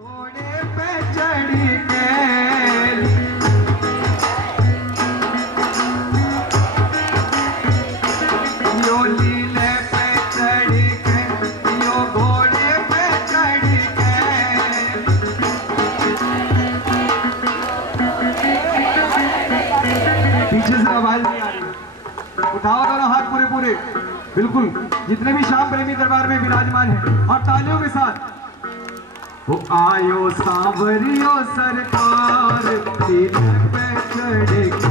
घोड़े पे चढ़ी के यो लीले पे चढ़ी के यो घोड़े पे चढ़ी के पीछे से आवाज नहीं आ रही। उठाओ दोनों हाथ पूरे पूरे, बिल्कुल जितने भी श्याम प्रेमी दरबार में विराजमान है, और तालियों के साथ वो आयो सांवरियो सरकार लीले पे चढ़े के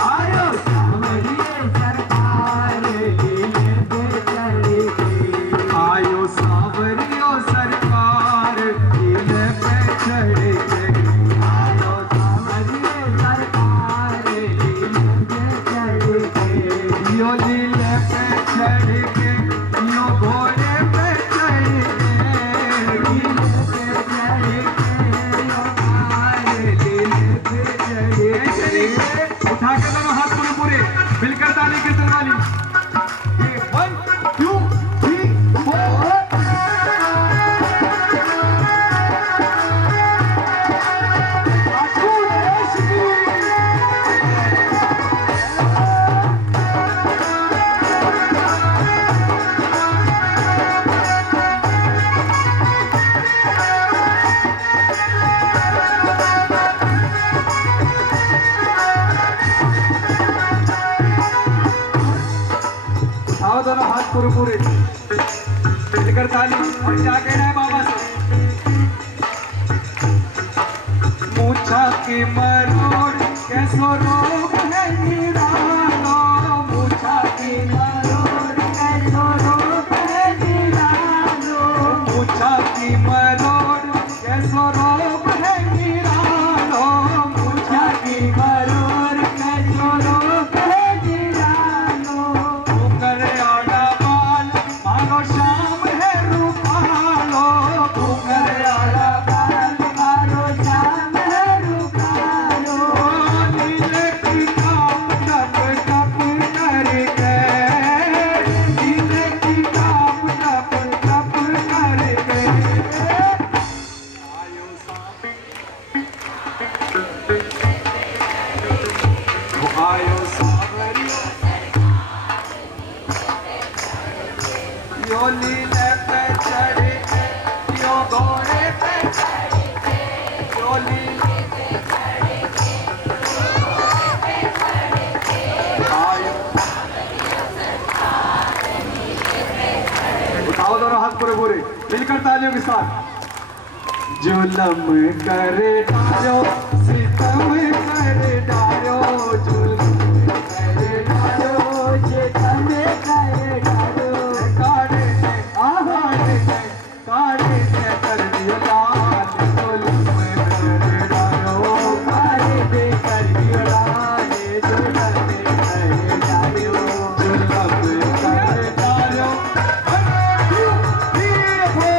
आयो सांवरियो सरकार लीले पे चढ़े के आयो सांवरियो सरकार लीले पे चढ़े के आयो सांवरियो सरकार लीले पे चढ़े के यो लीले पे चढ़े के यो घोड़े पे चढ़े के उठा के दोनों हाथ पूरे पूरे मिलकर ताली कीर्तन वाली 1 2 3 4 आओ दोनों हाथ पूरे पूरे मिलकर ताली। और क्या कहना है बाबा से, मूछा की मरोड़ कैसो रोग है निरालो, मूछा की मरोड़ कैसो रोग है निरालो, मूछा की मरोड़ कैसो रोग है निरालो, मूछा की मरोड़ कैसो रोग है निरालो, घूंघर आड़ा बाल मारो शाम है रूपालो, घूंघर आड़ा बाल मारो शाम है रूपालो, नीले की काम टप टप करके, नीले की काम टप टप करके आयो आयो सांवरियो यो लीले पे चढ़े के यो घोड़े पे चढ़े के यो लीले पे चढ़े के घोड़े पे चढ़े के आयो उठाओ दोनों हाथ पूरे पूरे मिलकर तालियों के साथ। जुलम करे डालो सितम करे डालो, जुलम करे डालो सितम करे डालो, काढ़े से आहाड़े से काढ़े से कर दियो लाल, जुलम करे डालो काढ़े से कर दियो लाल, जुलम करे डालो, जुलम करे डालो 1 2 3 4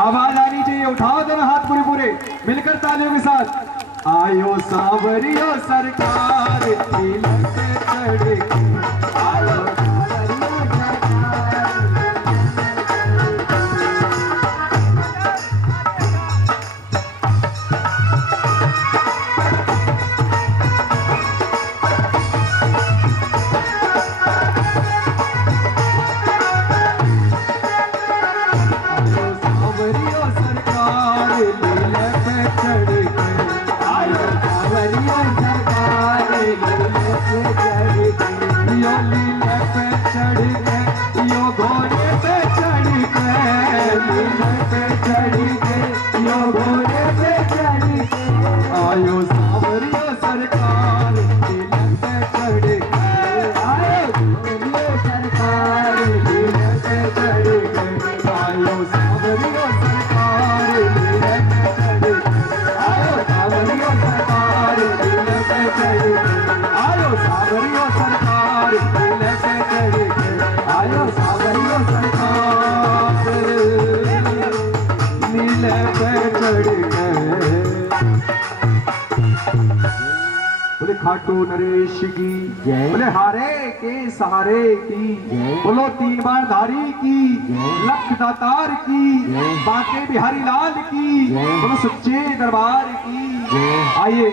आवाज आनी चाहिए। उठाओ दोनों हाथ पूरे पूरे मिलकर तालियों के साथ। आयो सांवरियो सरकार लीले पे चढ़े के आयो सांवरियो सरकार सांवरियो सरकार लीले पे चढ़े के आयो सांवरियो सरकार लीले पे चढ़े के यो लीले पे चढ़े के यो घोड़े पे चढ़े के लीले पे चढ़े के यो घोड़े पे चढ़े के आयो सांवरियो सरकार लीले पे चढ़े के आयो सांवरियो सरकार बोले खाटू नरेश की जय। बोले हारे के सहारे की जय। बोलो 3 बार धारी की जय। लख दातार की जय। बाके बिहारी लाल की जय। बोलो सच्चे दरबार की जय। आइए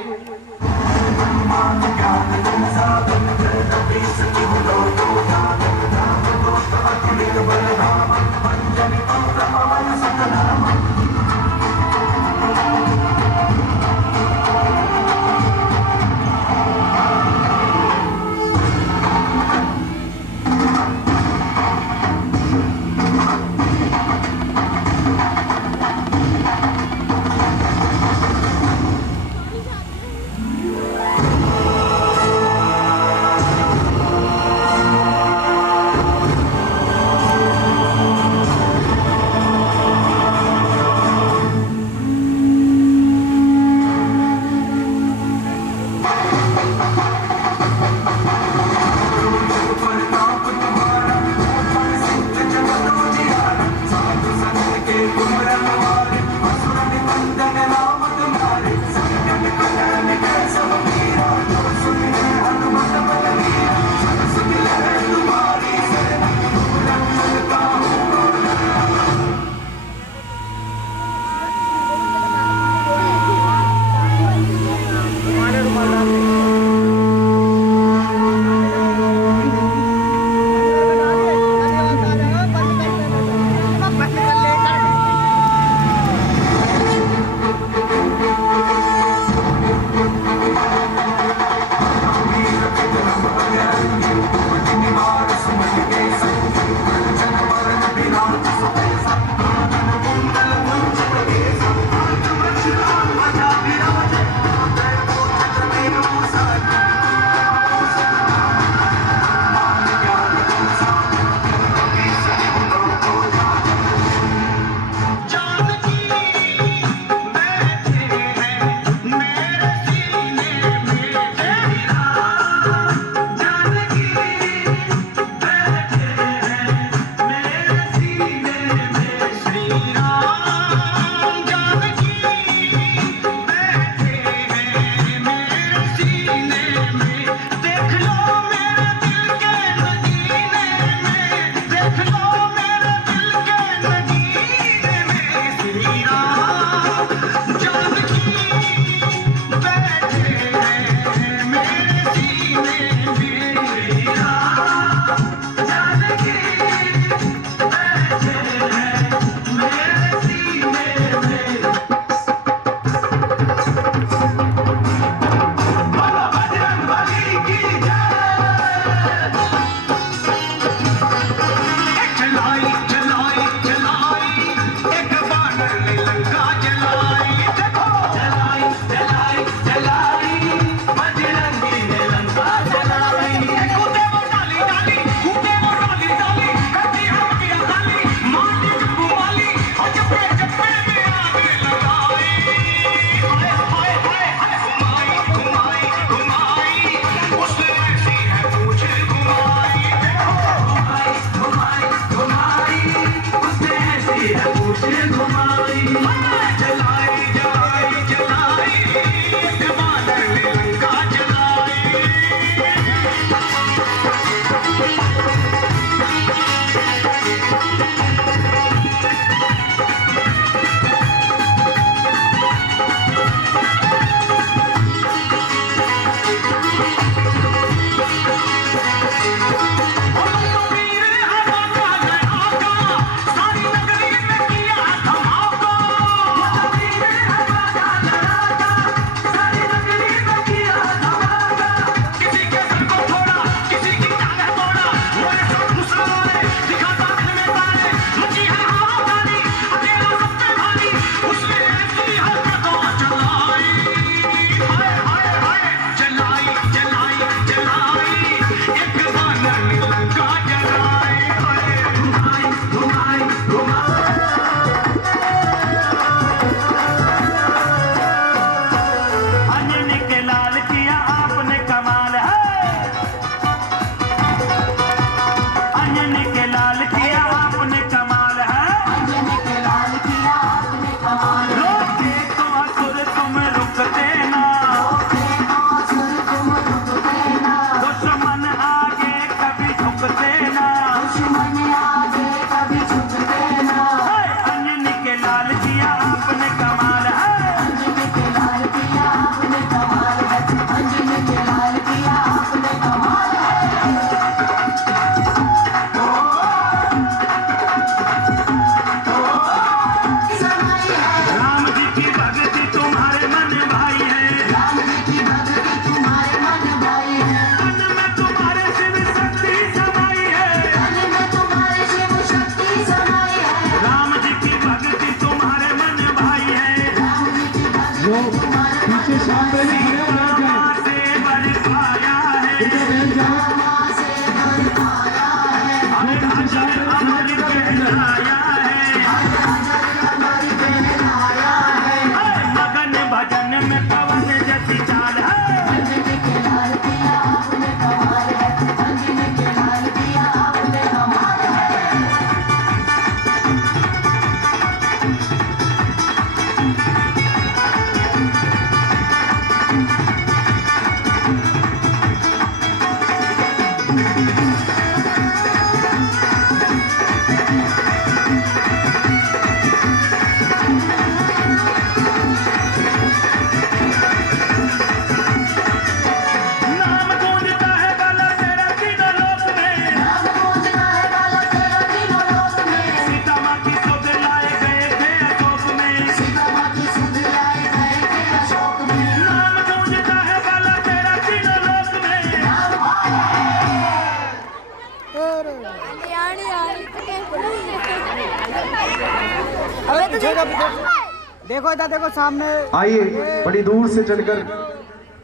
देखो इधर देखो सामने। आइए, बड़ी दूर से चलकर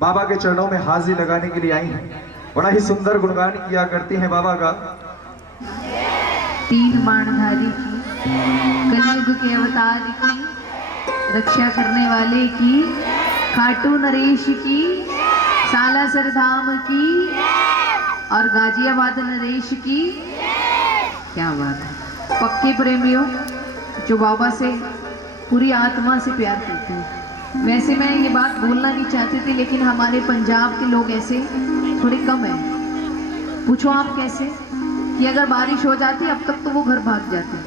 बाबा के चरणों में हाजिरी लगाने के लिए आई हैं। बड़ा ही सुंदर गुणगान किया करती हैं बाबा का। तीन बाणधारी की, कलयुग के अवतार की, रक्षा करने वाले की, खाटू नरेश की, सालासर धाम की और गाजियाबाद नरेश की। क्या बात है। पक्के प्रेमियों जो बाबा से पूरी आत्मा से प्यार करते हैं। वैसे मैं ये बात बोलना नहीं चाहती थी, लेकिन हमारे पंजाब के लोग ऐसे थोड़े कम हैं। पूछो आप कैसे कि अगर बारिश हो जाती अब तक तो वो घर भाग जाते,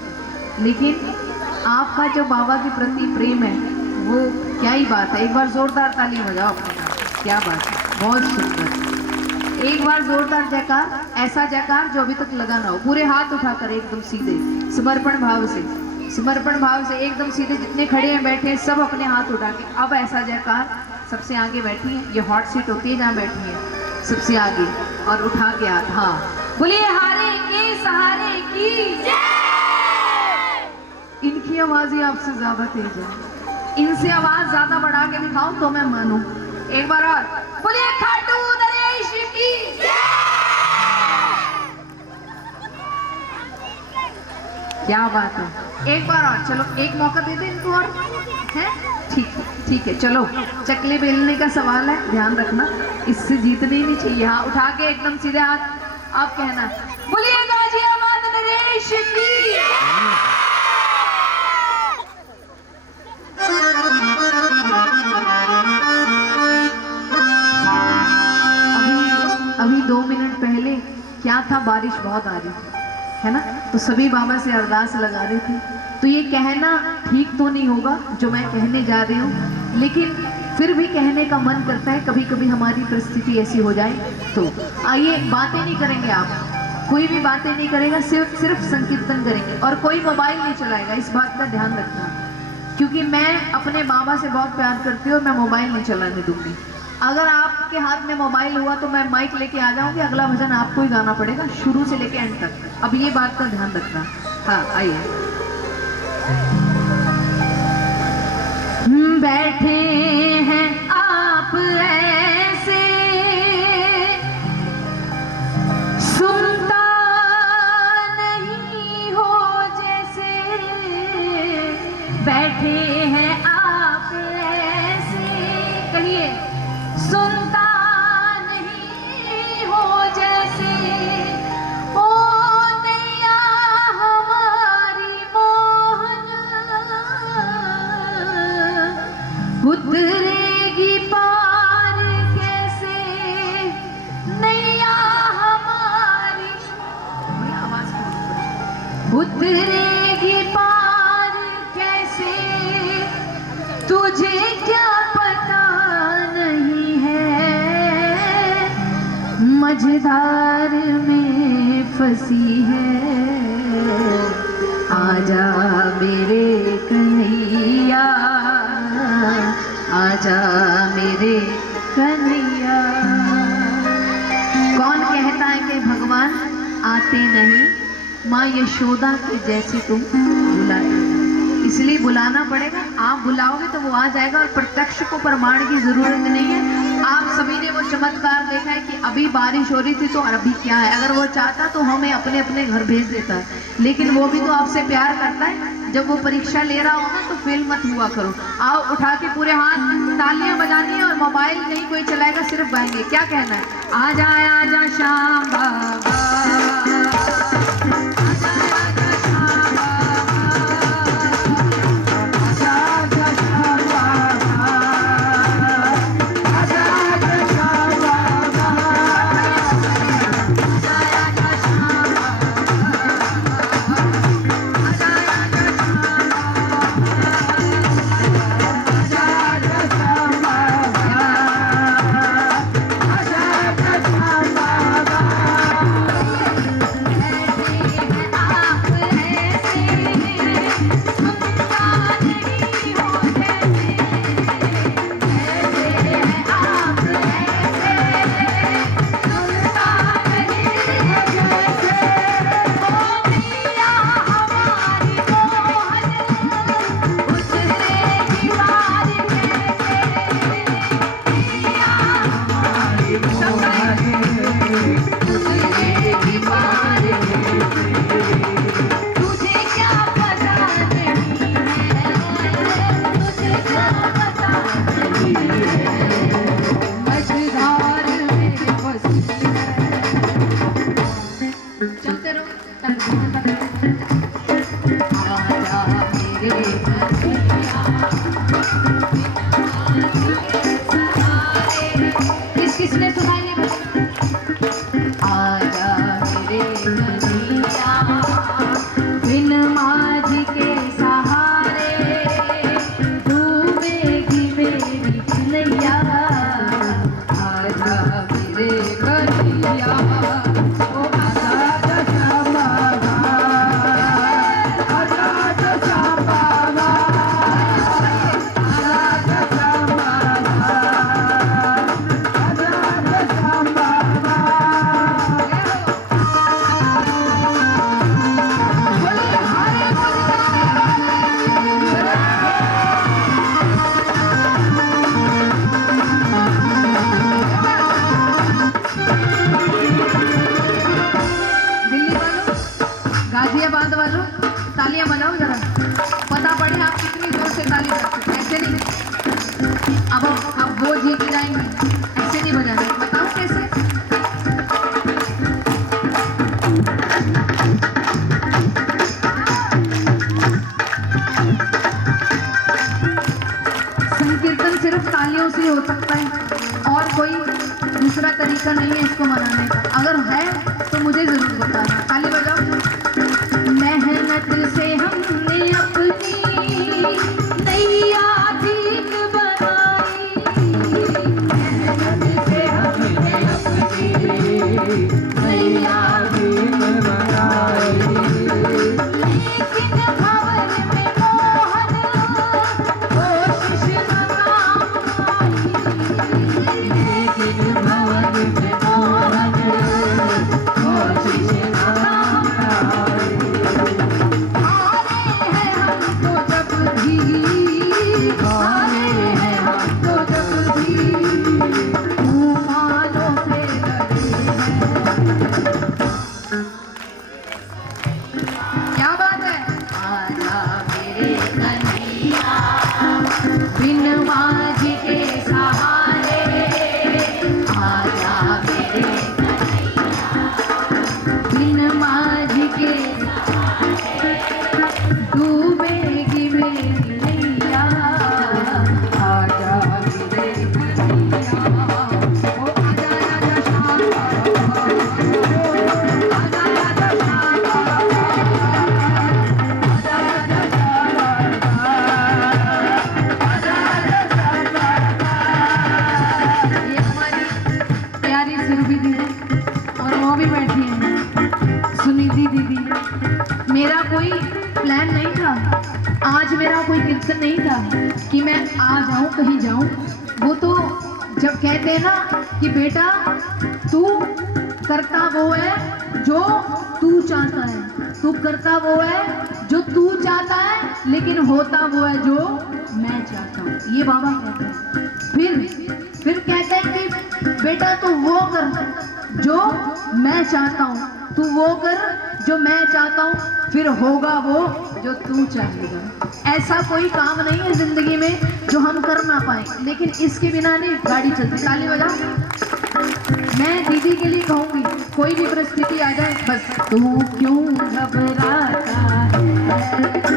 लेकिन आपका जो बाबा के प्रति प्रेम है वो क्या ही बात है। एक बार जोरदार ताली बजाओ अपने। क्या बात है, बहुत सुंदर। एक बार जोरदार जयकार, ऐसा जयकार जो अभी तक लगा ना हो। पूरे हाथ उठाकर एकदम सीधे समर्पण भाव से, समर्पण भाव से एकदम सीधे। जितने खड़े हैं बैठे हैं सब अपने हाथ उठा के अब ऐसा जयकार। सबसे आगे बैठी है, ये हॉट सीट होती है जहाँ बैठी है सबसे आगे, और उठा के हाथ। हाँ बोलिए, हारे के सहारे की जय। इनकी आवाज ही आपसे ज्यादा तेज है, इनसे आवाज ज्यादा बढ़ा के दिखाओ तो मैं मानूं। एक बार और बोलिए, खाटू नरेश की जय। क्या बात है। एक बार और, चलो एक मौका दे दे इनको और, है ठीक है। चलो, चकले बेलने का सवाल है, ध्यान रखना, इससे जीतने ही नहीं चाहिए। हाँ उठा के एकदम सीधे हाथ आप कहना, बोलिए गाजियाबाद नरेश की। अभी 2 मिनट पहले क्या था, बारिश बहुत आ रही थी, है ना, तो सभी बाबा से अरदास लगा रहे थे। तो ये कहना ठीक तो नहीं होगा जो मैं कहने जा रही हूँ, लेकिन फिर भी कहने का मन करता है। कभी कभी हमारी परिस्थिति ऐसी हो जाए तो आइए, बातें नहीं करेंगे आप, कोई भी बातें नहीं करेगा, सिर्फ संकीर्तन करेंगे और कोई मोबाइल नहीं चलाएगा। इस बात का ध्यान रखना, क्योंकि मैं अपने बाबा से बहुत प्यार करती हूँ और मैं मोबाइल नहीं चलाने दूंगी। अगर आपके हाथ में मोबाइल हुआ तो मैं माइक लेके आ जाऊंगी, अगला भजन आपको ही गाना पड़ेगा शुरू से लेके एंड तक। अब ये बात का ध्यान रखना। हाँ आइए। बैठे हैं आप ऐसे, सुनता नहीं हो जैसे। बैठे हैं आप ऐसे, कहिए, सुनता नहीं हो जैसे। ओ नैया हमारी मोहन, उतरेगी पार कैसे। नैया हमारी, उतरेगी पार कैसे। तुझे क्या पता नहीं है, मझधार में फंसी है। आजा मेरे कन्हैया, आजा मेरे कन्हैया। कौन कहता है कि भगवान आते नहीं, माँ यशोदा के जैसे तुम बुलाते, इसलिए बुलाना पड़ेगा। आप बुलाओगे तो वो आ जाएगा, और प्रत्यक्ष को प्रमाण की जरूरत नहीं है। आप सभी ने वो चमत्कार देखा है कि अभी बारिश हो रही थी तो अभी क्या है, अगर वो चाहता तो हमें अपने अपने घर भेज देता है, लेकिन वो भी तो आपसे प्यार करता है। जब वो परीक्षा ले रहा हो ना तो फेल मत हुआ करो। आओ उठा के पूरे हाथ, तालियां बजानी है और मोबाइल नहीं कोई चलाएगा, सिर्फ गाएंगे। क्या कहना है, आजा आजा श्याम बाबा, तुझे क्या पता नहीं है, तुझे क्या पता नहीं है, मझधार में बसी है। चलते रहो। आजा मेरे कन्हैया, किसने सुना ये? आजा मेरे कन्हैया, बिन माझी के सहारे डूबेगी मेरी कन्हैया। आजा मेरे कन्हैया, ओ आजा श्यामा, आजा श्यामा, आजा श्यामा, गाजियाबाद वालों तालियां बजाओ जरा, पता पड़े आप कितनी जोर से ताली बजाते हैं। ऐसे नहीं, अब वो जीत जाएंगे, ऐसे नहीं बजाना। बताओ कैसे? संकीर्तन सिर्फ तालियों से हो सकता है और कोई दूसरा तरीका नहीं है इसको मनाने का। अगर है तो मुझे जरूर बताना। ताली बजाओ। मेहनत से हमने अपनी नैया ठीक बनाई, मेहनत से हमने अपनी नैया ठीक बनाई, लेकिन भंवर में मोहन कोशिश न काम आई, लेकिन भंवर में मोहन कोशिश न काम आई। क्या बात है? आजा मेरे कन्हैया, बिन माझी के सहारे, आजा मेरे कन्हैया, बिन माझी के सहारे डूबेगी मेरी नैया। आजा मेरे कन्हैया, ओ आजा आजा श्यामा, आजा आजा श्यामा, आजा आजा श्यामा, आजा आजा श्यामा। ये हमारी प्यारी सुरभि दीदी और वो भी बैठी है, सुनिधि दीदी। मेरा कोई प्लान नहीं था, आज मेरा कोई कीर्तन नहीं था कि मैं आ जाऊं कहीं जाऊं। वो तो जब कहते हैं ना कि बेटा तू करता वो है जो तू चाहता है, तू करता वो है जो तू चाहता है, लेकिन होता वो है जो मैं चाहता हूँ, ये बाबा कहते हैं। फिर कहते हैं कि बेटा तू वो कर जो मैं चाहता हूँ, तू वो कर जो मैं चाहता हूँ, फिर होगा वो जो तू चाहेगा। ऐसा कोई काम नहीं है जिंदगी में जो हम कर ना पाए, लेकिन इसके बिना नहीं गाड़ी चलती। ताली बजाओ। मैं दीदी के लिए कहूंगी, कोई भी परिस्थिति आ जाए, बस तू क्यों घबराता है, तू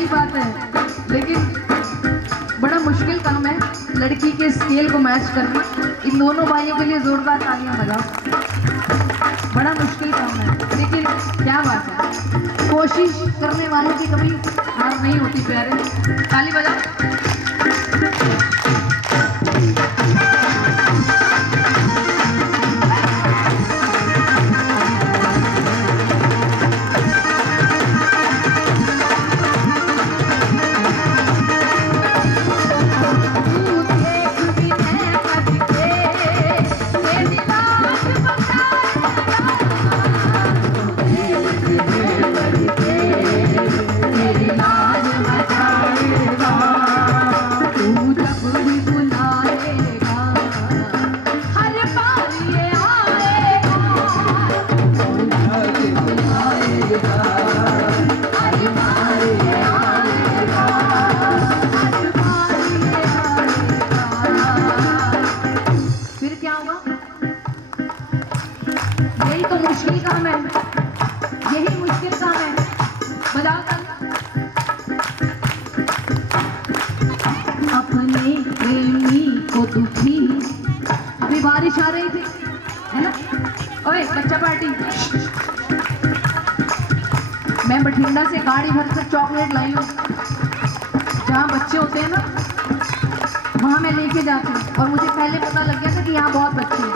सही बात है, लेकिन बड़ा मुश्किल काम है लड़की के स्केल को मैच करना। इन दोनों भाइयों के लिए जोरदार तालियां बजाओ। बड़ा मुश्किल काम है, लेकिन क्या बात है, कोशिश करने वालों की कभी हार नहीं होती प्यारे। ताली बजाओ। यही तो मुश्किल काम है, यही मुश्किल काम है। बजाओ ताली। अपने प्रेमी को दुखी, अभी बारिश आ रही थी है ना। ओए बच्चा पार्टी, मैं बठिंडा से गाड़ी भर कर चॉकलेट लाई हूँ। जहाँ बच्चे होते हैं ना वहाँ मैं लेके जाती हूँ, और मुझे पहले पता लग गया था कि यहाँ बहुत बच्चे हैं,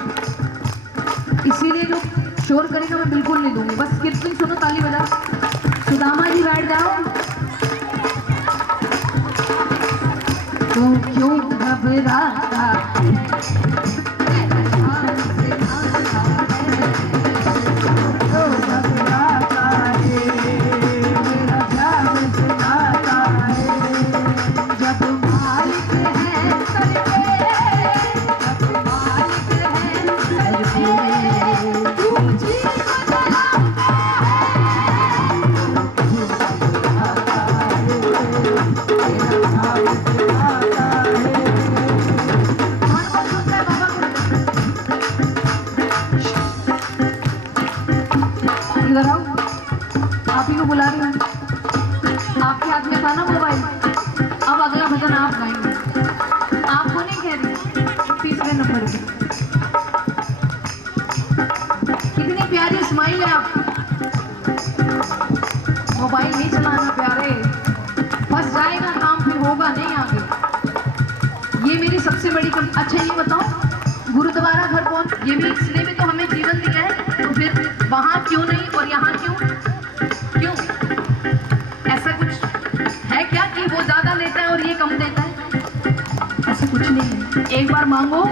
इसीलिए जो शोर करेगा मैं बिल्कुल नहीं दूंगी। बस कीर्तन सुनो, ताली बजाओ। सुदामा जी बैठ जाओ। तो क्यों घबराता इधर आओ, आप ही को बुला रही हूँ। आपके हाथ में था ना मोबाइल, अब अगला भजन आप गाएंगे। आपको नहीं कह रही, तीसरे नंबर पे। कितनी प्यारी स्माइल है आपकी। मोबाइल नहीं चलाना प्यारे, फंस जाएगा काम, फिर होगा नहीं आगे। ये मेरी सबसे बड़ी अच्छा ये बताओ, गुरुद्वारा घर कौन, ये भी इसने भी तो हमें जीवन दिया है, तो फिर वहाँ क्यों नहीं और यहाँ क्यों? क्यों ऐसा कुछ है क्या कि वो ज्यादा लेता है और ये कम देता है? ऐसा कुछ नहीं है। एक बार मांगो,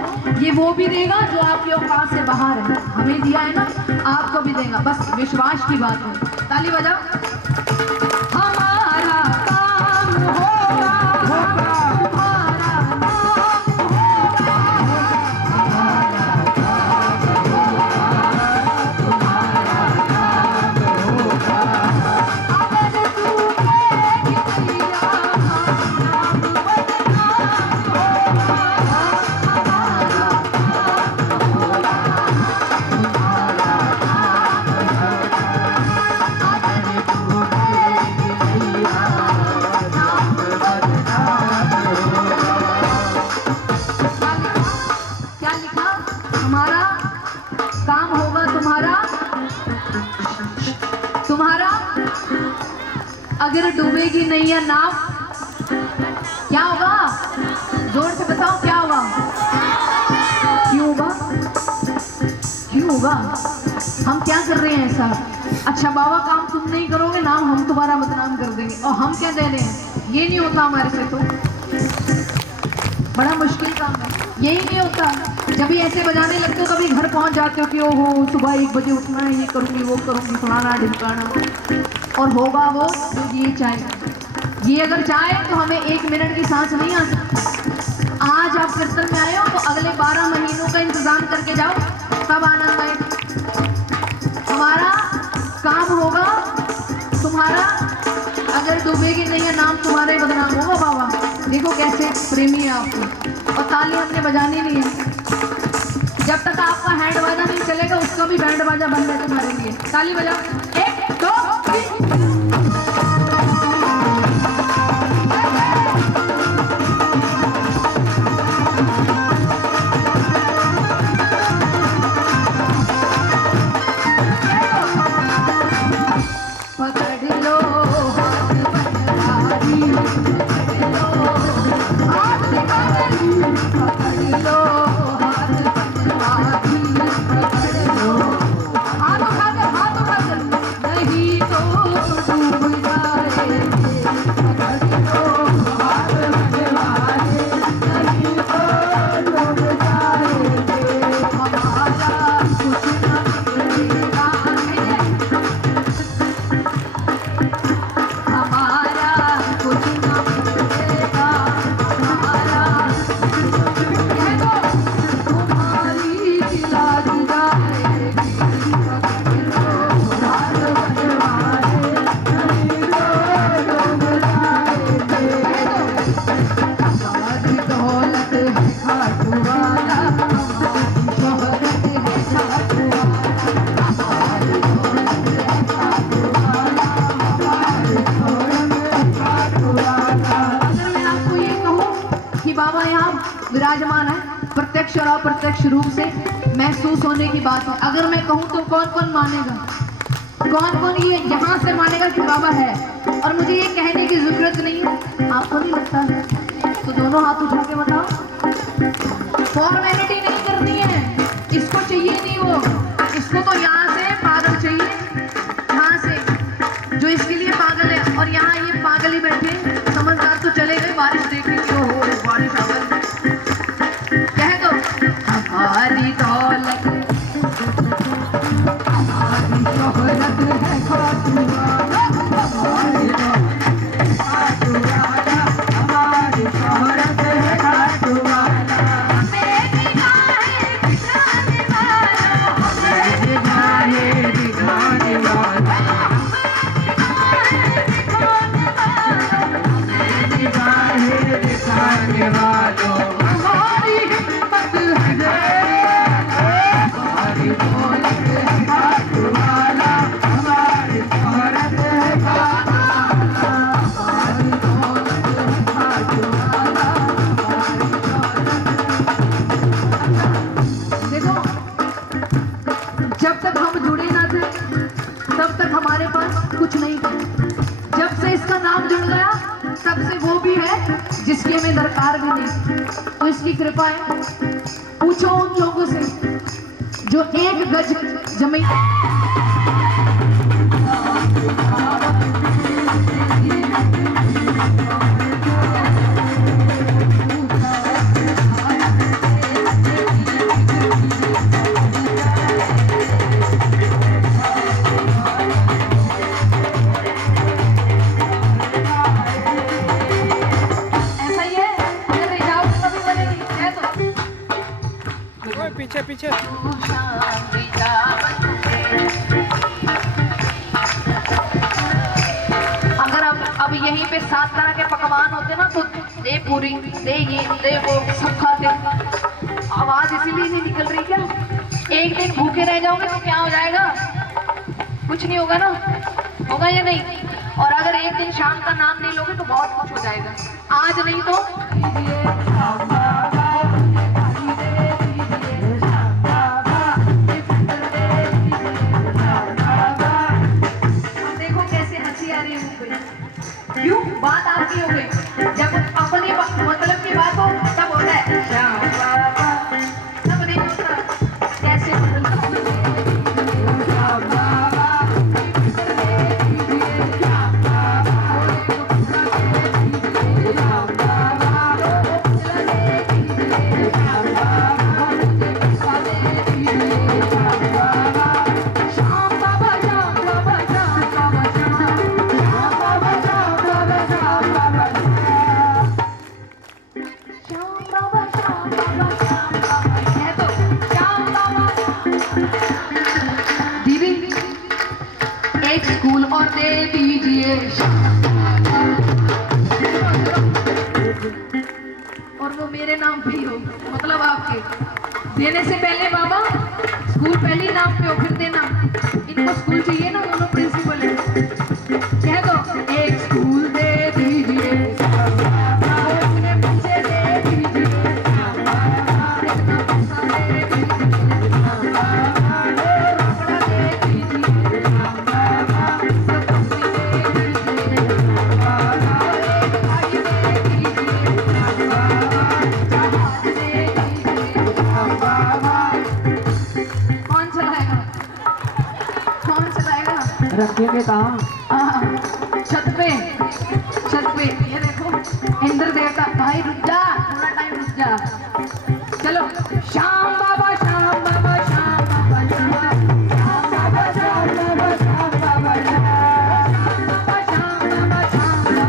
ये वो भी देगा जो आपके औकात से बाहर है। हमें दिया है ना, आपको भी देगा, बस विश्वास की बात है। ताली बजाओ। हमारा काम होगा, तुम्हारा अगर डूबेगी नैया नाव, क्या होगा? जोर से बताओ, क्या होगा? क्यों होगा? क्यों होगा? हम क्या कर रहे हैं ऐसा? अच्छा बाबा, काम तुम नहीं करोगे, नाम हम तुम्हारा बदनाम कर देंगे, और हम क्या दे रहे हैं? ये नहीं होता हमारे से, तो बड़ा मुश्किल काम है। यही नहीं होता, जब भी ऐसे बजाने लगते हो कभी घर पहुंच जाते हो कि ओहो सुबह 1 बजे उठना है, ये करूँगी वो करूँगी, फलाना ढिमकाना, और होगा वो जो ये चाहे। ये अगर चाहे तो हमें 1 मिनट की सांस नहीं आ सकती। आज आप कीर्तन में आए हो तो अगले 12 महीनों का इंतजाम करके जाओ, तब आनंद आए। हमारा काम होगा, तुम्हारा अगर डूबेगी नहीं है नाम, तुम्हारे बदनाम होगा बाबा। देखो कैसे प्रेमी है आपको, और ताली हमने बजानी नहीं है। जब तक आपका हैंड बाजा नहीं चलेगा, उसका भी बैंड बाजा बंद है तुम्हारे लिए। ताली बजाओ, 1 2 3। विराजमान है, प्रत्यक्ष और अप्रत्यक्ष रूप से महसूस होने की बात है। अगर मैं कहूँ तो कौन कौन मानेगा, कौन कौन ये यहाँ से मानेगा कि बाबा है, और मुझे ये कहने की जरूरत नहीं है, आपको नहीं लगता है? तो दोनों हाथ उठा के बताओ। फॉर्मेलिटी नहीं करनी है, इसको चाहिए नहीं वो, इसको तो यहाँ से पागल चाहिए, यहाँ से जो इसके लिए पागल है, और यहाँ ये पागल ही बैठे, समझदार तो चले गए बारिश देखने की, हो बारिश आ गई। कह दो हमारी दौलत, हमारी शोहरत है खाटू वाला, हमारी दौलत खाटू वाला, हमारी शोहरत है खाटू वाला। हमें दिखाए दिखाने वाला, हमें दिखाए दिखाने वाला, दिखाने वालों, हमारी हिम्मत है, हमारी दौलत है खाटू वाला, हमारी शोहरत है खाटू वाला, हमारी दौलत है खाटू वाला, हमारी दौलत। देखो, जब तक हम जुड़े ना थे तब तक हमारे पास कुछ नहीं था। जब से इसका नाम जुड़ गया तब से वो भी है जिसकी हमें दरकार भी नहीं। तो इसकी कृपा है। पूछो उन लोगों से जो 1 गज जमीन पीछे पीछे। अगर अब यहीं पे 7 तरह के पकवान होते ना, तो दे पूरी, दे ये, दे वो, सब खाते। आवाज इसीलिए नहीं निकल रही क्या? एक दिन भूखे रह जाओगे तो क्या हो जाएगा? कुछ नहीं होगा ना, होगा या नहीं? और अगर एक दिन शाम का नाम नहीं लोगे तो बहुत कुछ हो जाएगा। आज नहीं तो क्यों बात आपकी हो गई। जब अपनी मतलब की बात हो तब होता है श्याम बाबा, तब नहीं होता। कैसे स्कूल और दे दीजिए, और वो मेरे नाम पे ही हो, मतलब आपके देने से पहले बाबा स्कूल पहले नाम पे हो, फिर देना। इनको स्कूल चाहिए ना, दोनों प्रिंसिपल है। कह दो 1 स्कूल दे दीजिए, रखेंगे कहाँ? छत पे ये देखो इंद्र देवता। भाई रुक जा, थोड़ा टाइम रुक जा। चलो श्याम बाबा, श्याम बाबा, श्याम बाबा, श्याम बाबा, श्याम बाबा, श्याम बाबा, श्याम बाबा, श्याम बाबा, श्याम बाबा, श्याम बाबा, श्याम बाबा,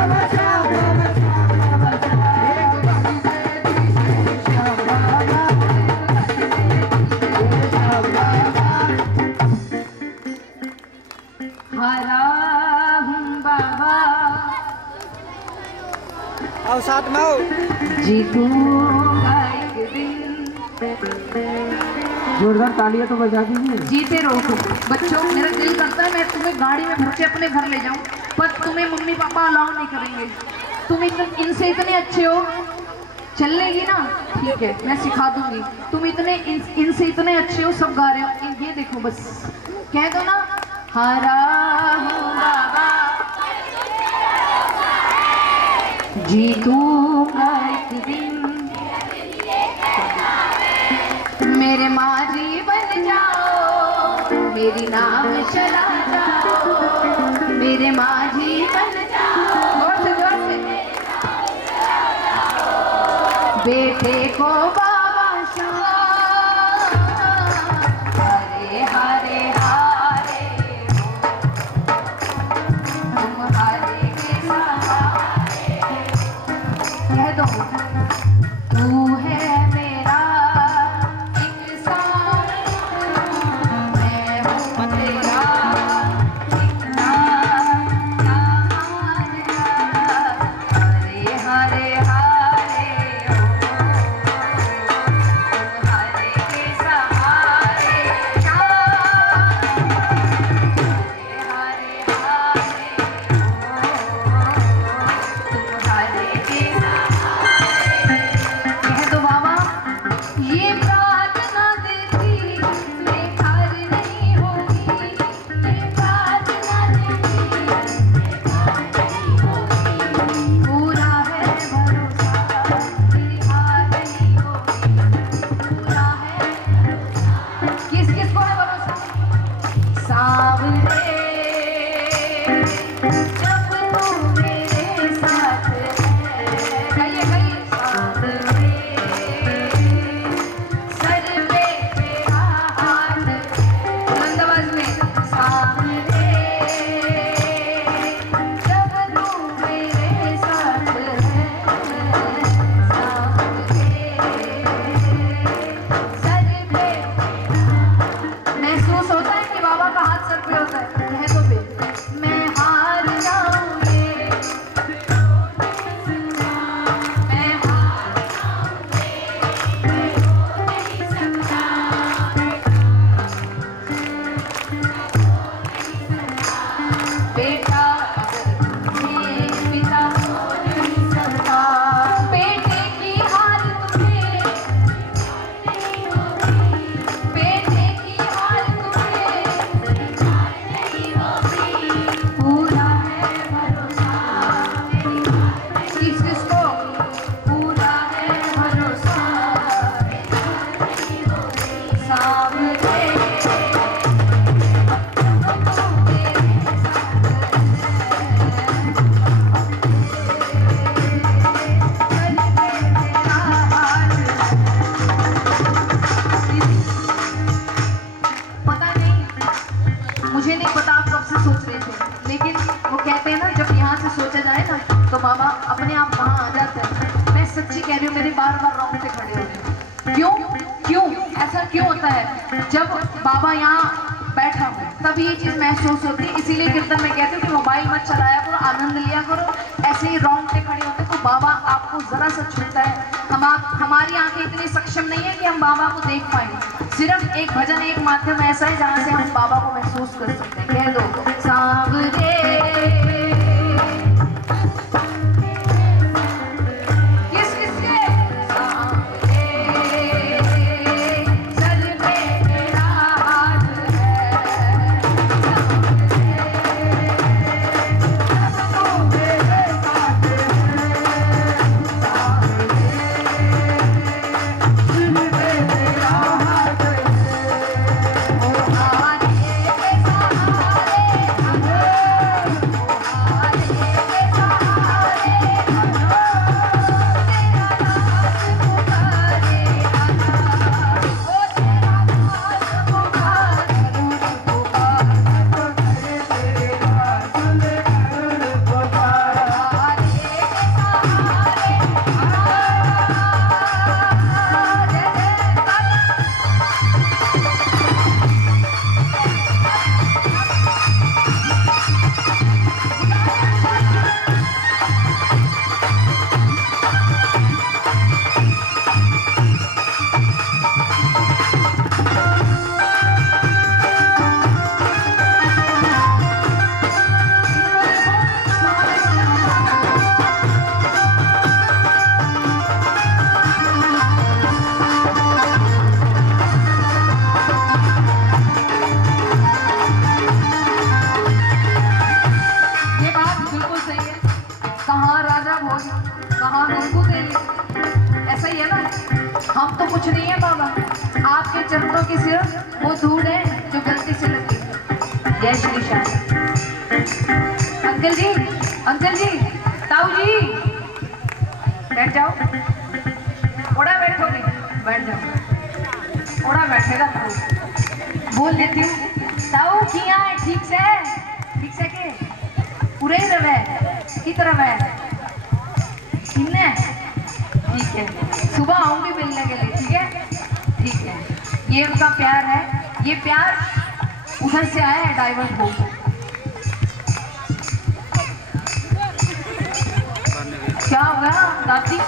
श्याम बाबा, आओ साथ में आओ। जीतूंगा एक दिन। जोरदार तालियां तो बजा दीजिए। जीते रहो बच्चों। मेरा दिल करता है मैं तुम्हें गाड़ी में भर के अपने घर ले जाऊं, पर तुम्हें मम्मी पापा अलाउ नहीं करेंगे। तुम इनसे इतने अच्छे हो चल लेगी ना, ठीक है मैं सिखा दूंगी। तुम इतने इनसे इतने अच्छे हो, सब गा रहे हो, ये देखो बस कह दो ना, हरा हूँ बाबा जीतूंगा एक दिन, मेरे माझी बन जाओ, मेरी नाम चला जाओ, मेरे माझी बन जाओ, जोर से बेटे को बाबा शाह, हरे हरे हारे तुम हरे के सहारे, कह दो तू है मेरा एक साथ, मैं हूँ तेरा एक नाम, हरे हरे हारे हरे के सहारे, हरे हारे तुम हरे के सहारे, कह दो बाबा ये प्रार्थना देती बेकार नहीं होगी, ये प्रार्थना देती बेकार नहीं होगी, पूरा है भरोसा मेरी हार नहीं होगी, पूरा है भरोसा, किस किस को है भरोसा, सावरे जब तू मेरे साथ है, कहिए सावरे सर पे तेरा हाथ, बुलंद आवाज में, सावरे जब तू मेरे साथ है, सावरे सर पे, महसूस होता है कि बाबा का हाथ सर पे होता है, कह दो फिर, मैं हार जाऊंगी, मैं हार बेटा अगर पिता हो नहीं सकता, बेटे की हार तुम्हें नहीं होगी, बेटे की हार तुम्हें नहीं होगी, पूरा है भरोसा किस किसको, पूरा है भरोसा सामने पता नहीं, मुझे नहीं पता आप कब से सोच रहे थे, लेकिन वो कहते हैं ना जब यहाँ से सोचा जाए ना तो बाबा अपने आप वहाँ आ जाते हैं। मैं सच्ची कह रही हूँ, मेरे बार बार रोंगटे खड़े हो रहे हैं। क्यों क्यों ऐसा क्यों होता है, जब बाबा यहाँ बैठा हो तब ये चीज़ महसूस होती है। इसीलिए कीर्तन में कहते हो कि मोबाइल मत चलाया करो, आनंद लिया करो, ऐसे ही रोंगटे खड़े होते हैं तो बाबा आपको जरा सा छूता है। हमारी आंखें इतनी सक्षम नहीं है कि हम बाबा को देख पाए, सिर्फ एक भजन एक माध्यम ऐसा है जहाँ से हम बाबा को महसूस कर सकते हैं। कह दो सांवरे किस किसके, सांवरे सर पे तेरा हाथ है, तू मेरे साथ है, कहाँ हमको दे ली। ऐसा ही है ना, हम तो कुछ नहीं है बाबा, आपके चरणों की सिर्फ वो धूल है जो गलती से लगी। जय श्री श्याम। अंकल जी, ताऊ जी, बैठ जाओ। थोड़ा बैठोगे, बैठ जाओ। थोड़ा बैठेगा ताऊ। बोल लेती हूँ, ताऊ किया है ठीक से के पूरे ही रवे की तरफ है इन्ने। ठीक है, सुबह आऊंगी मिलने के लिए। ठीक है, ये उनका प्यार है। ये प्यार उधर से आया है डाइवर्ट हो। क्या होगा दादी?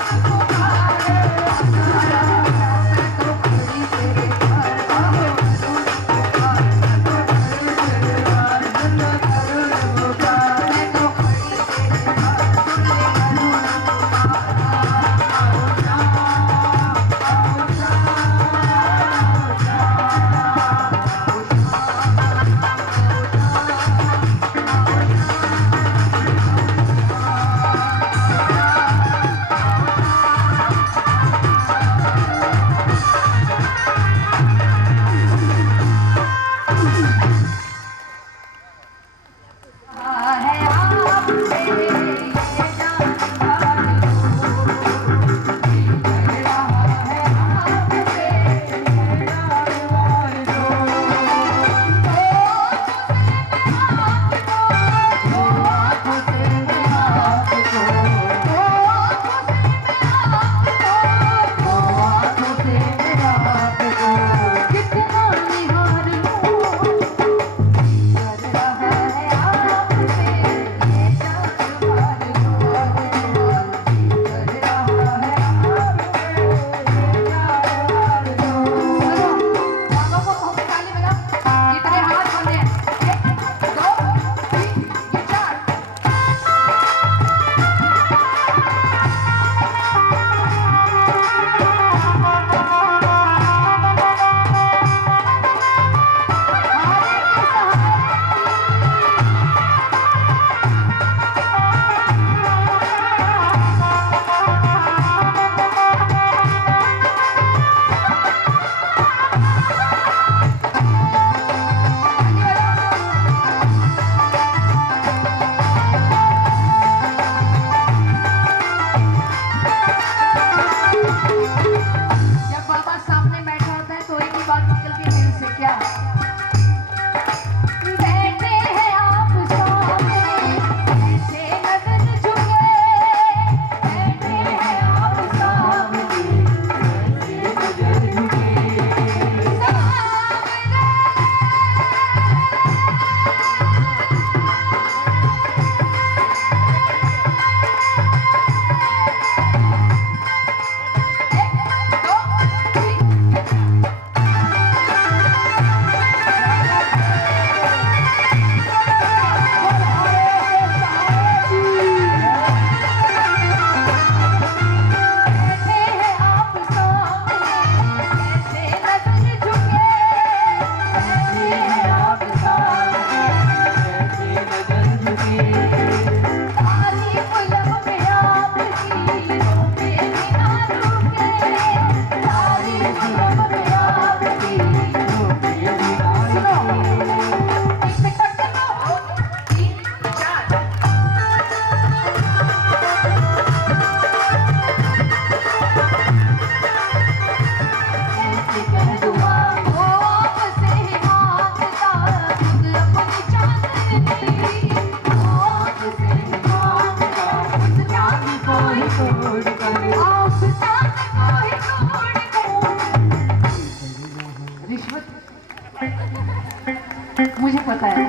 मुझे पता है,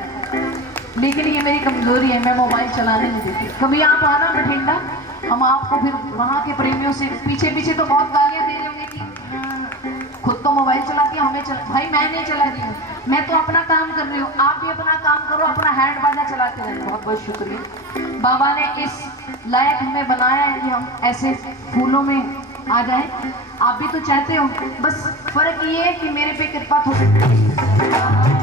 लेकिन ये मेरी कमजोरी है, मैं मोबाइल चलाने नहीं देती। कभी आप आना बठिंडा, हम आपको फिर वहाँ के प्रेमियों से पीछे पीछे तो बहुत गालियाँ दे होंगे कि खुद तो मोबाइल चलाती है, हमें भाई मैं नहीं चला रही हूँ, मैं तो अपना काम कर रही हूँ, आप भी अपना काम करो, अपना हैंड बाजा चलाते रहे। बहुत बहुत शुक्रिया, बाबा ने इस लायक हमें बनाया है कि हम ऐसे फूलों में आ जाए। आप भी तो चाहते हो, बस फर्क ये है कि मेरे पे कृपा थोड़ी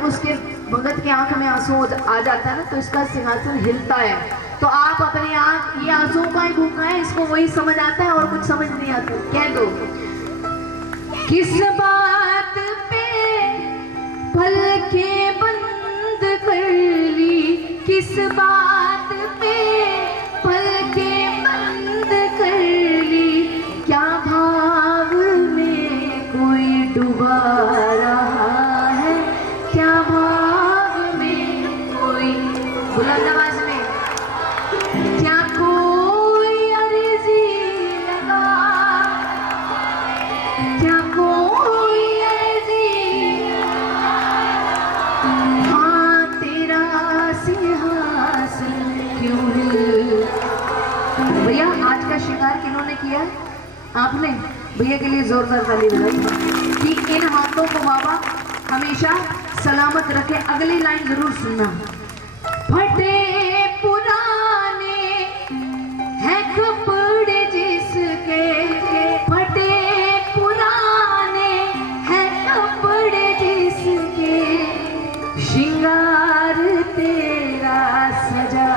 जब उसके भगत के आंख में आंसू आ जाता है ना तो इसका सिंहासन हिलता है। तो आप अपनी आंख ये आंसू का ही भूखा है, इसको वही समझ आता है और कुछ समझ नहीं आता। कह दो किस बात पे पलकें बंद कर ली, किस बात पे पलकें बंद कर ली, क्या भाव में कोई डूबा रहा है, क्या भाव में कोई, बुलंद आवाज में, क्या कोई अर्जी लगा, क्या कोई अर्जी, हाँ तेरा सिंहासन क्यों हिल। भैया आज का श्रृंगार किन्होंने किया? आपने। भैया के लिए जोरदार ताली बजाई कि इन हाथों को बाबा हमेशा सलामत रखे। अगली लाइन जरूर सुनना। फटे पुराने हैं कपड़े जिसके, फटे पुराने हैं कपड़े जिसके, श्रृंगार तेरा सजा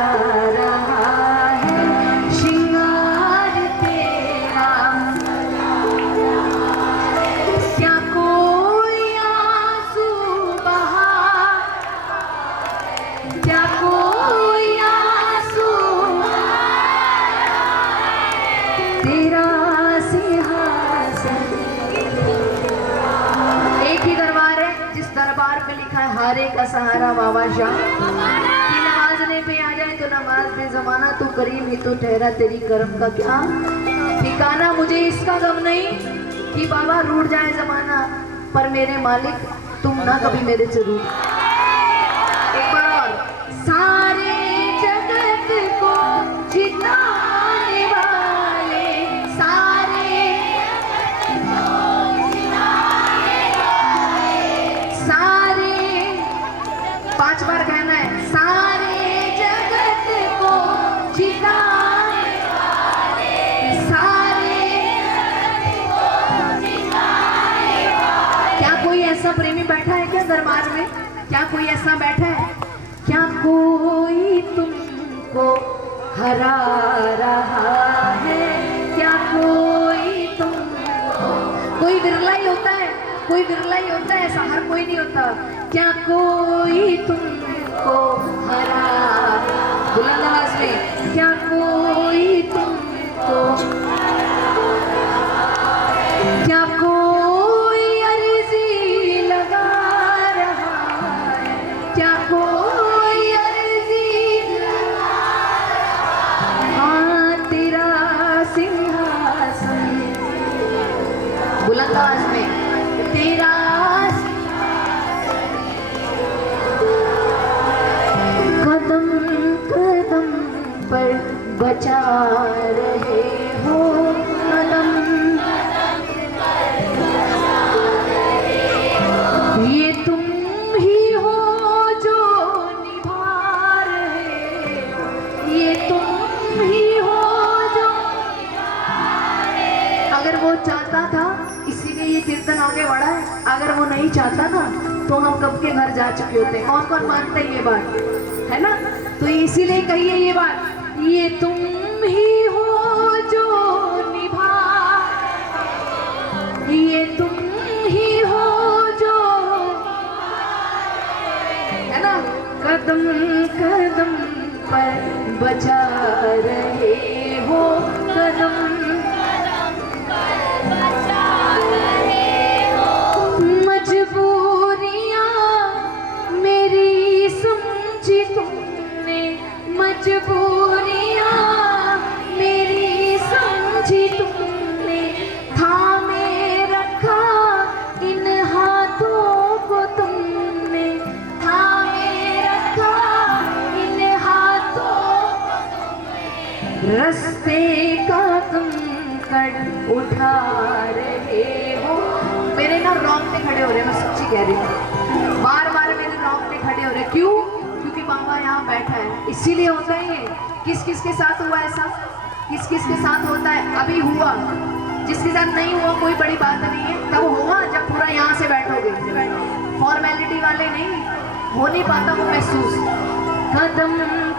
रहा है, श्रृंगार तेरा क्या कोई आंसू बहा, क्या कोई आंसू, तेरा सिंहासन। एक ही दरबार है जिस दरबार पे लिखा है हारे का सहारा बाबा शाह, कि नवाजने पे आ जाए तो नवाज दे जमाना, तू करीम ही तो ठहरा तेरी करम का क्या ठिकाना। मुझे इसका गम नहीं कि बाबा रूठ जाए जमाना, पर मेरे मालिक तुम ना कभी मेरे से रूठ। एक बार और। सारे जगत को जिताने वाले, सारे सारे 5 बार कहना है, सारे जगत को जिताने वाले, सारे क्या कोई ऐसा प्रेमी बैठा है क्या दरबार में? क्या कोई ऐसा बैठा है? क्या कोई तुमको हरा रहा है, क्या कोई तुमको, कोई विरला ही होता है, कोई विरला ही होता है, ऐसा हर कोई नहीं होता। क्या कोई तुमको हरा, बुलंद आवाज में, क्या कोई तुमको, क्या कोई अर्जी लगा रहा है, क्या कोई अर्जी लगा रहा है, हाँ तेरा सिंहासन, बुलंद आवाज में, तेरा कदम कदम पर बचा रहे हो, कदम ये तुम ही हो जो निभा रहे हो, ये तुम ही हो जो, अगर वो चाहता था इसीलिए ये कीर्तन आगे बढ़ा है, अगर वो नहीं चाहता ना तो हम कब के घर जा चुके होते। कौन कौन मानते हैं ये बात, है ना? तो इसीलिए कहिए ये बात, ये तुम ही हो जो निभा, ये तुम ही हो जो, है ना? कदम कदम पर बचा रहे हो, कदम मजबूरियां मेरी समझी तुमने, मजबूरियां मेरी समझी तुमने, थामे रखा इन हाथों को तुमने, थामे रखा इन हाथों को तुमने, रास्ते का तुम कड़ उठा रहे हो। मेरे ना रोंगटे खड़े हो रहे हैं, मैं सच्ची कह रही हूँ, बार बार मेरे रोंगटे खड़े हो रहे हैं। क्यों? क्योंकि बाबा यहाँ बैठा है, इसीलिए होता है ये। किस किस के साथ हुआ ऐसा? किस किस के साथ होता है? अभी हुआ, जिसके साथ नहीं हुआ कोई बड़ी बात नहीं है, तब होगा जब पूरा यहाँ से बैठोगे। फॉर्मेलिटी वाले नहीं, हो नहीं पाता वो महसूस। कदम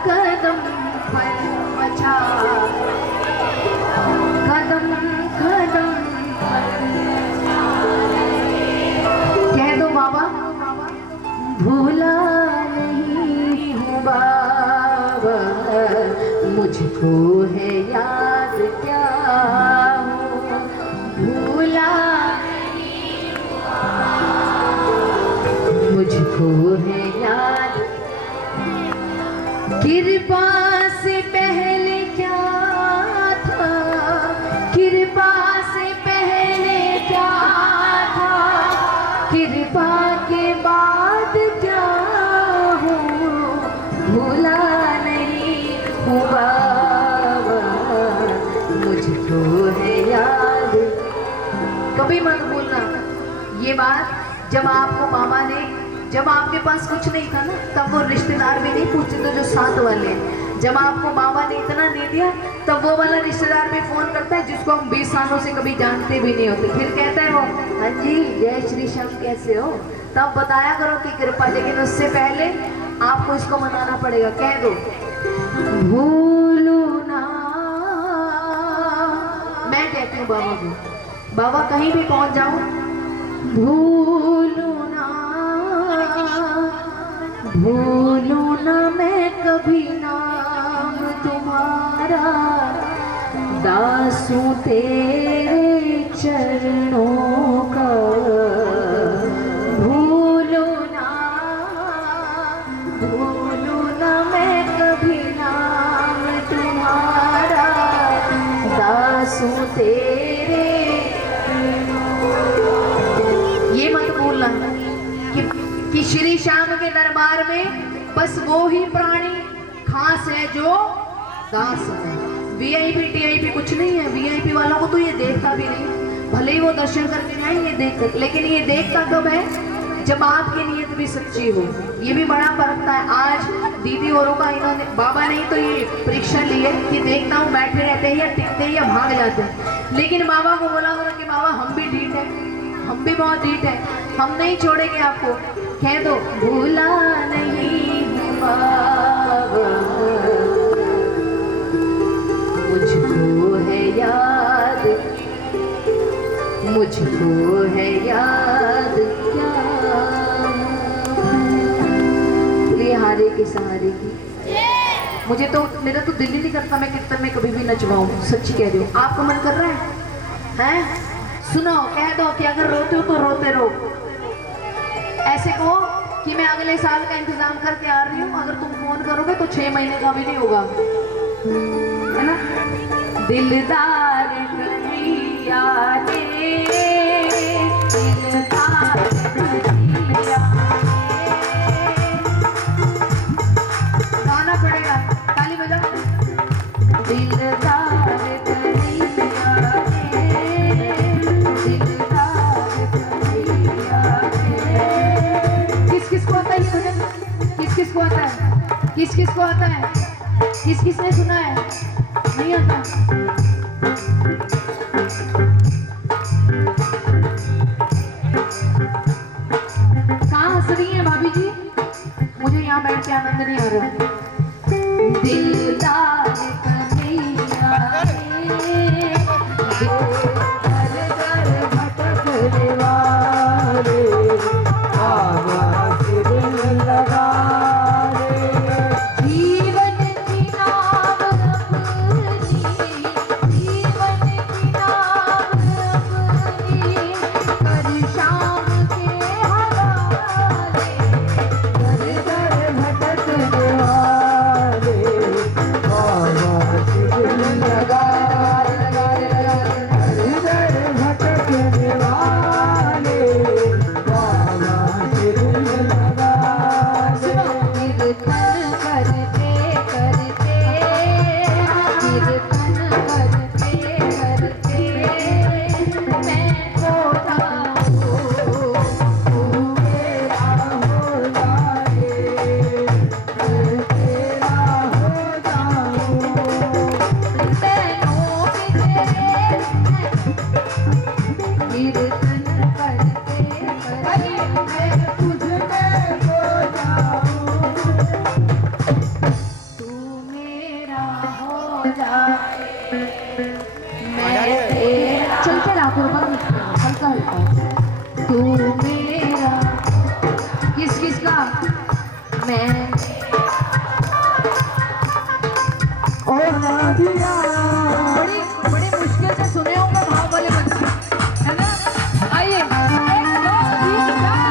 कदम पर बचा, कदम कदम कह दो बाबा, भूला नहीं हूँ बाबा, मुझको है याद क्या हो, भूला नहीं हूँ बाबा, मुझको है याद। कृपा से पहले क्या था, कृपा से पहले क्या था, कृपा के बाद क्या हो, भूला नहीं हूँ बाबा, मुझको है याद। कभी मत भूलना ये बात। जब आपको बाबा ने, जब आपके पास कुछ नहीं था ना, तब वो रिश्तेदार भी नहीं पूछते थे जो साथ वाले हैं। जब आपको बाबा ने इतना दे दिया, तब वो वाला रिश्तेदार भी फोन करता है जिसको हम 20 सालों से कभी जानते भी नहीं होते। फिर कहता है वो, हाँ जी जय श्री श्याम कैसे हो, तब बताया करो कि कृपा। लेकिन उससे पहले आपको इसको मनाना पड़ेगा। कह दो, भूलो ना। मैं कहती हूँ बाबा को, बाबा कहीं भी पहुंच जाओ, भूलो ना, भूलो ना मैं कभी नाम तुम्हारा, दासू तेरे चरणों का, भूलो ना, भूलो ना मैं कभी नाम तुम्हारा, दासू तेरे। ये मत भूलना कि श्री श्याम के दरबार में बस वो ही प्राणी खास है जो दास है। वीआईपी टीआईपी कुछ नहीं है। वीआईपी वालों को तो ये देखता भी नहीं, भले ही वो दर्शन करके जाए ये देखते, लेकिन ये देखता कब है, जब आपकी नीयत भी सच्ची हो। ये भी बड़ा फर्क है। आज दीदी औरों का इन्होंने, बाबा ने तो ये परीक्षा ली है कि देखता हूँ बैठे रहते हैं या टिकते हैं या भाग जाते हैं, लेकिन बाबा को बोला करो कि बाबा हम भी ढीठ है, हम भी बहुत ढीठ है, हम नहीं छोड़ेंगे आपको। कह दो, भूला नहीं बाबा, मुझको है याद, मुझको है याद क्या, ये हारे के सहारे की। मुझे तो, मेरा तो दिल ही नहीं करता मैं कीर्तन में कभी भी नचवाऊं। सच्ची कह रही हूँ। आपका मन कर रहा है? हैं? सुनो, कह दो कि अगर रोते हो तो रोते रहो। ऐसे कहो कि मैं अगले साल का इंतजाम करके आ रही हूँ, अगर तुम फोन करोगे तो 6 महीने का भी नहीं होगा, है ना। दिलदार कन्हैया रे, दिलदार कन्हैया, गाना पड़ेगा, ताली बजाओ। दिलदार कन्हैया रे, दिलदार कन्हैया रे। किस किस को आता है ये भजन? किस किस को आता है? किस किस को आता है? किस किस ने सुना है? नहीं आता? कहाँ हंस रही है भाभी जी? मुझे यहाँ बैठ के आनंद नहीं आ रहा। दिलदार कन्हैया रे, जो घर घर भटकने वाले, आवाज़ दिल लगा रे, जीवन की नाव अपनी, जीवन की नाव अपनी, कर शाम के हवाले, घर घर भटकने वाले, आवाज़ दिल लगा रे, घर घर भटकने वाले, आवाज़ दिल लगा मैं और नादिया बड़ी बड़ी मुश्किल से सुने होंगे भाव वाले बच्चे, है ना? आइए, 1 2 3 4।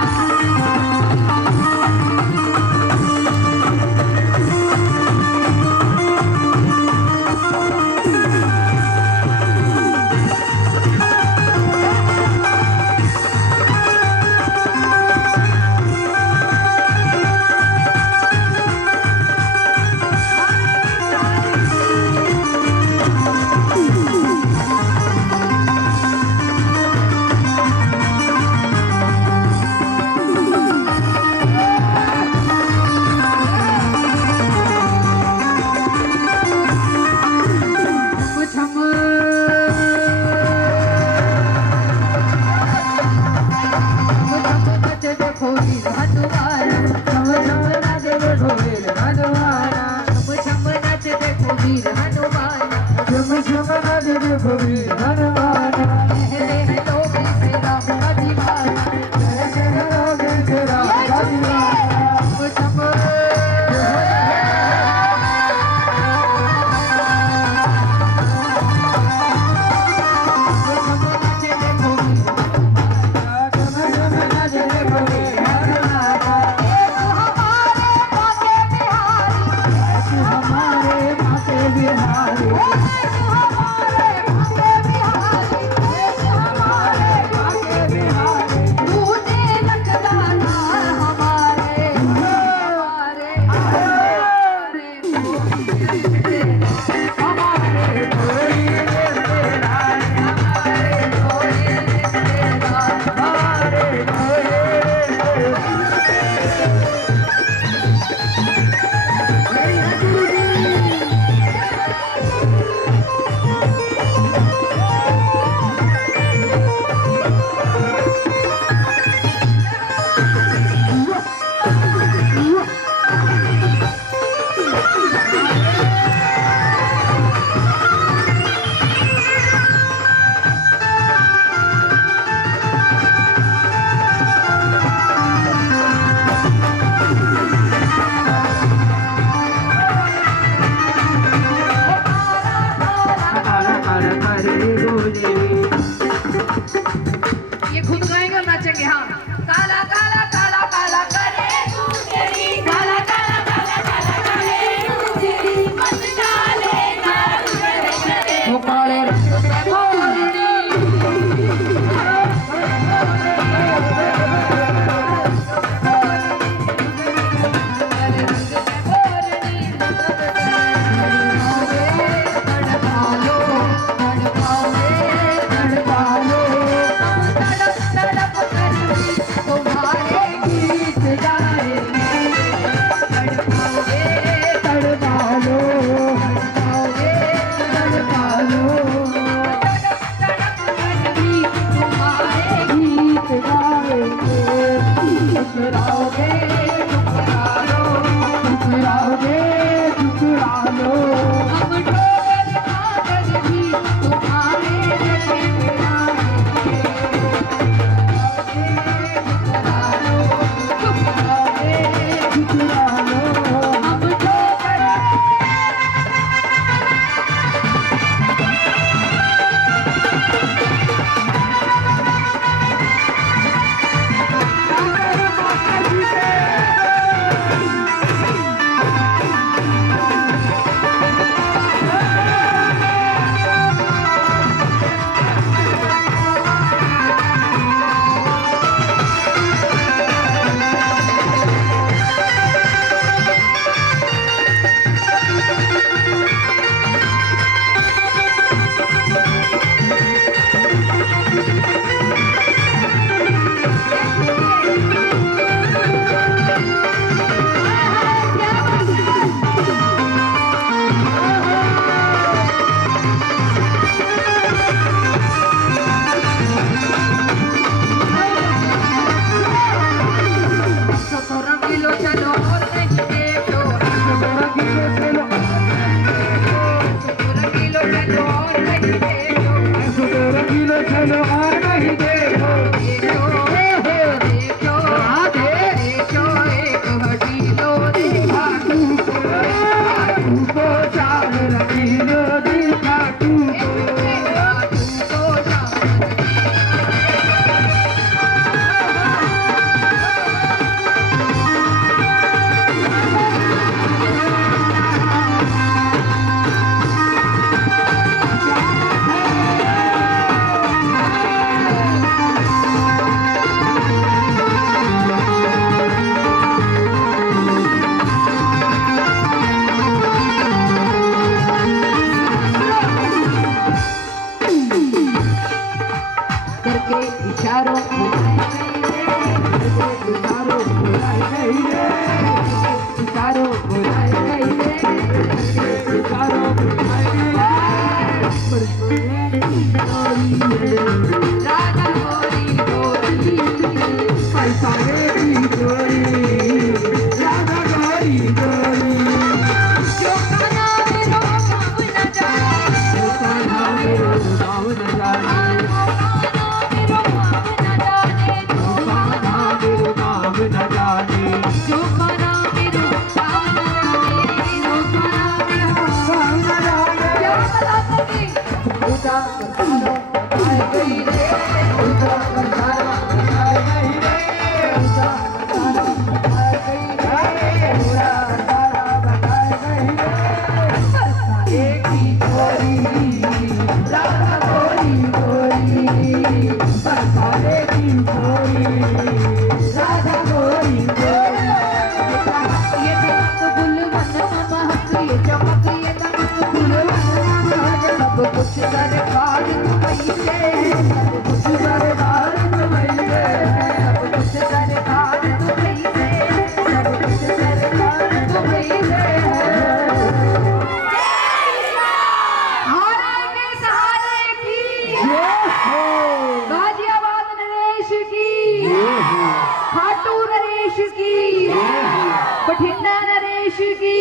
की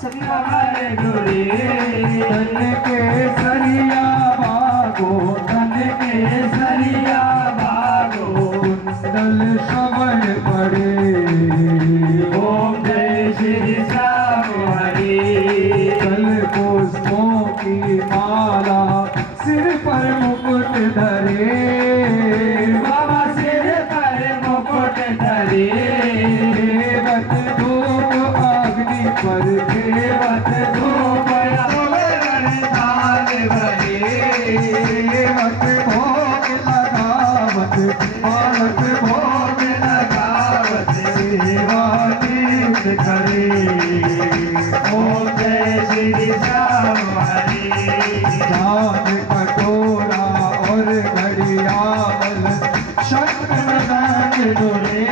सभी हमारे गुरे धन के सरिया भागो, धन के सरिया भागो, कुंडल श्रवण पड़े, ओम जय श्री श्याम हरे। कल पुष्पों की माला सिर पर मुकुट धरे, बाबा सिर पर मुकुट धरे, देवत धूप अग्नि पर देवत धूप दान भरे, देवत भोग लगावत, भारत भोग लगावत, सेवातीत करे, ओम जय श्री श्याम हरे। दान कटोरा और घड़ियाल शंख मृदंग डोले,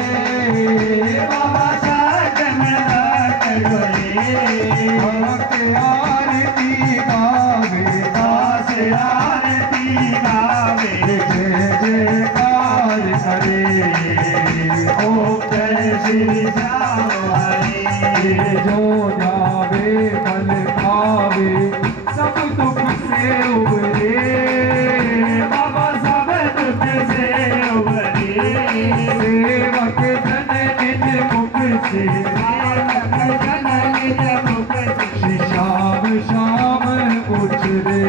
बाबा शंख मृदंग डोले, भक्त आरती गावे, दास आरती गावे, जय जयकार करे, ओम जय श्री श्याम हरे। जो जावे फल पावे, सब दुख से उबरे, बाबा सब दुख से उबरे, सेवक जन निज मुख से, सेवक जन निज मुख से, श्याम श्याम पूछ रे,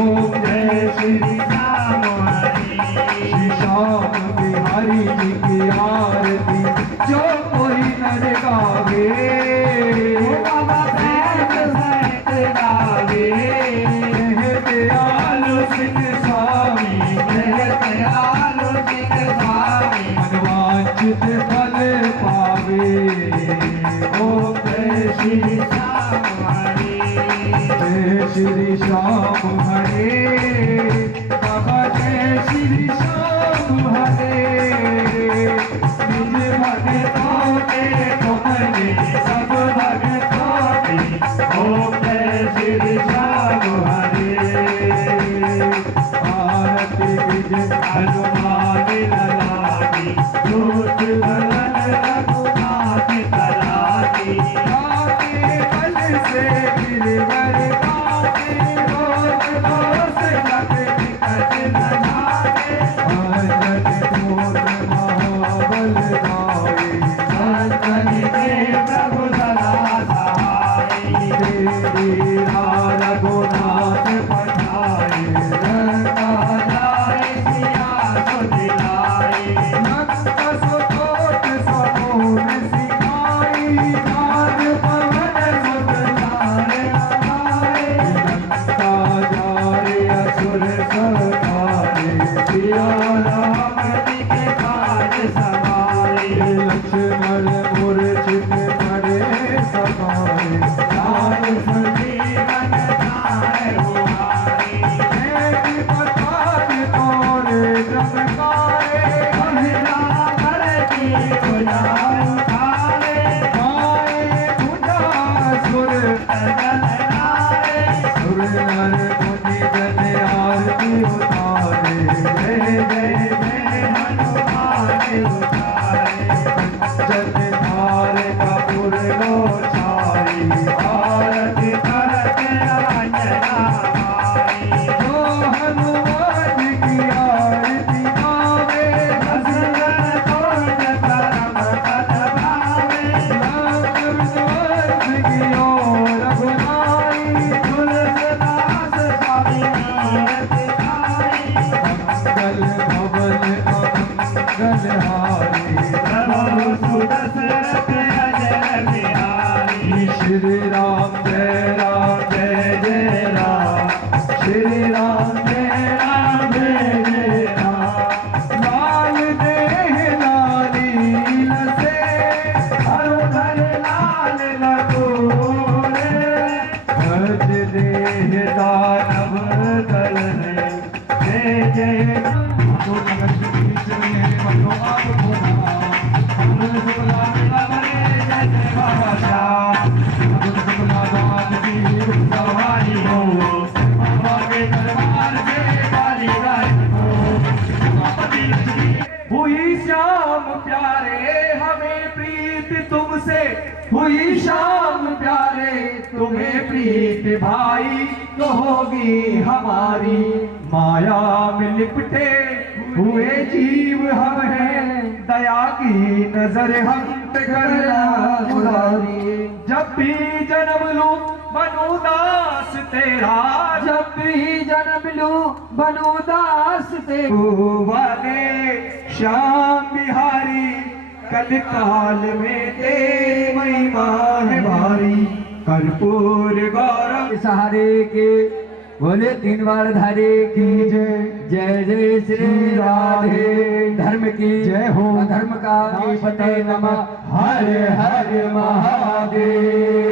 ओम जय श्री श्याम हरे। श्री श्याम बिहारी जी की आरती जो कोई नर गावे, बाबा बैठ सहित गावे, दयालु सिंह स्वामी, दयालु सिंह स्वामी, मनवांछित फल पावे, ओम जय श्री श्याम हरे। जय श्री श्याम हरे, बाबा जय श्री श्याम हरे। निज भक्तों के तुमने सब भक्तों की, ओम जय श्री श्याम हरे। आरती विजय हनुमान ललाटी, दूत बलन रघुनाथ कलाटी, आके बल से गिरवर गाते, रोज रोज जग निकट न जाते, अंजन पुत्र महाबल गाए, संतन के प्रभु सदा सहाय, तेरा रघुनाथ पठाए, रंगा जाए सिया सुध लाए, नंद सुकोट समूह सिखाई, नाद पवन सुत लाए आए, लंका जाए असुर सहारे, सिया राम जी के काज समाए, लक्ष्मण मूर्छित पड़े समाए, लाल संजीवन जाए हुआए, एक पताल तोड़े चमकाए, महिला कर की बुझाए उठाए, गाए बुझा सुर जन गाए, सुर नर मुनि जन आरती उतारे, जय जय जय हनुमान उतारे, जन धार कपूर लो छाई, आरती करत अंजना माई, जो हनुमान की आरती गावे, दशरथ कोट परम पद पावे, राम विश्वास की ओर रघुनाई, तुलसीदास स्वामी आरती गाई, मंगल भवन अमंगल हारी, प्रभु सुदशरथ अजय बिहारी। प्रीत तुमसे हुई शाम प्यारे, तुम्हें प्रीत भाई तो होगी हमारी। माया में लिपटे हुए जीव हम हैं, दया की नजर हम पे करना मुरारी। जब भी जन्म लूं बनूं दास तेरा, जब भी जन्म लूं बनूं दास तेरा। वाले श्याम बिहारी कल काल में तेरी महिमा है भारी। कर्पूर गौरव सहारे के बोले 3 बार धारे की जय। जय जय श्री राधे। धर्म की जय हो, अधर्म का पते नमः। हर हर महादेव।